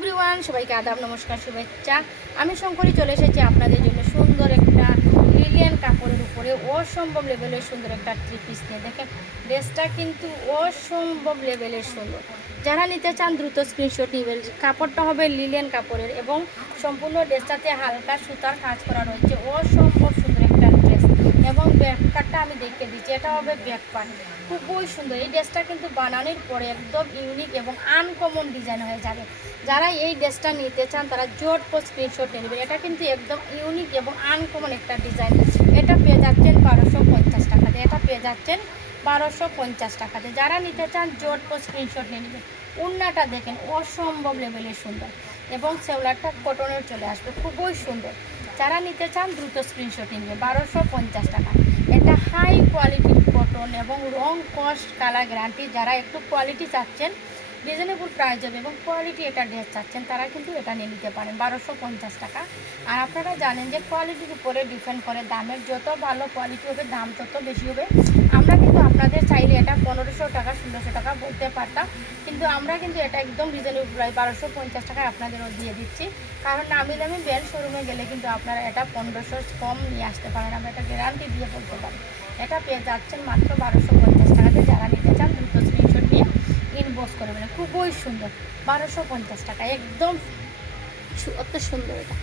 Everyone, সবাইকে আদাব, নমস্কার, শুভেচ্ছা। আমি শঙ্করী চলে এসেছি আপনাদের জন্য সুন্দর একটা লিলিয়ান কাপড়ের উপরে অসম্ভব লেভেলের সুন্দর একটা থ্রি পিস নিয়ে। দেখেন ড্রেসটা কিন্তু অসম্ভব লেভেলের সুন্দর। যারা নিতে চান দ্রুত স্ক্রিনশট নেবেন। কাপড়টা হবে লিলিয়ান কাপড়ের এবং সম্পূর্ণ ড্রেসটাতে হালকা সুতার কাজ করা রয়েছে। অসম্ভব সুন্দর একটা ড্রেস এবং ব্যাক পার্টটা আমি দেখিয়ে দিচ্ছি। এটা হবে ব্যাক পার্ট, খুবই সুন্দর। এই ড্রেসটা কিন্তু বানানোর পরে একদম ইউনিক এবং আনকমন ডিজাইন হয়ে যাবে। যারা এই ড্রেসটা নিতে চান তারা জোর পর স্ক্রিনশট নিয়ে নেবেন। এটা কিন্তু একদম ইউনিক এবং আনকমন একটা ডিজাইন। এটা পেয়ে যাচ্ছেন 1250 টাকাতে। এটা পেয়ে যাচ্ছেন 1250 টাকাতে। যারা নিতে চান জোর পর স্ক্রিনশট নিয়ে নেবেন। উন্নাটা দেখেন অসম্ভব লেভেলের সুন্দর এবং সেওলারটা কটনের চলে আসবে, খুবই সুন্দর। যারা নিতে চান দ্রুত স্ক্রিনশট নিয়ে নেবেন। 1250 টাকা। এটা হাই কোয়ালিটির কটন এবং রং কস্ট কালার গ্যারান্টি। যারা একটু কোয়ালিটি চাচ্ছেন, রিজনেবল প্রাইস হবে এবং কোয়ালিটি এটা ড্রেস চাচ্ছেন, তারা কিন্তু এটা নিয়ে নিতে পারেন 1250 টাকা। আর আপনারা জানেন যে কোয়ালিটির উপরে ডিপেন্ড করে দামের। যত ভালো কোয়ালিটি হবে দাম তত বেশি হবে। আমরা কিন্তু আপনাদের চাইলে এটা 1500 টাকা 1600 টাকা বলতে পারতাম, কিন্তু আমরা কিন্তু এটা একদম রিজনেবল প্রাইস 1250 টাকায় আপনাদেরও দিয়ে দিচ্ছি। কারণ নামি দামি ব্র্যান্ড শোরুমে গেলে কিন্তু আপনারা এটা 1500 কম নিয়ে আসতে পারেন। আমরা এটা গ্যারান্টি দিয়ে বলতে পারি। এটা পেয়ে যাচ্ছেন মাত্র 1250 টাকাতে। যারা নিতে চান দ্রুত স্ক্রিনশট নিয়ে ইনবক্স করে, খুবই সুন্দর। 1250 টাকা, একদম অত সুন্দর এটা।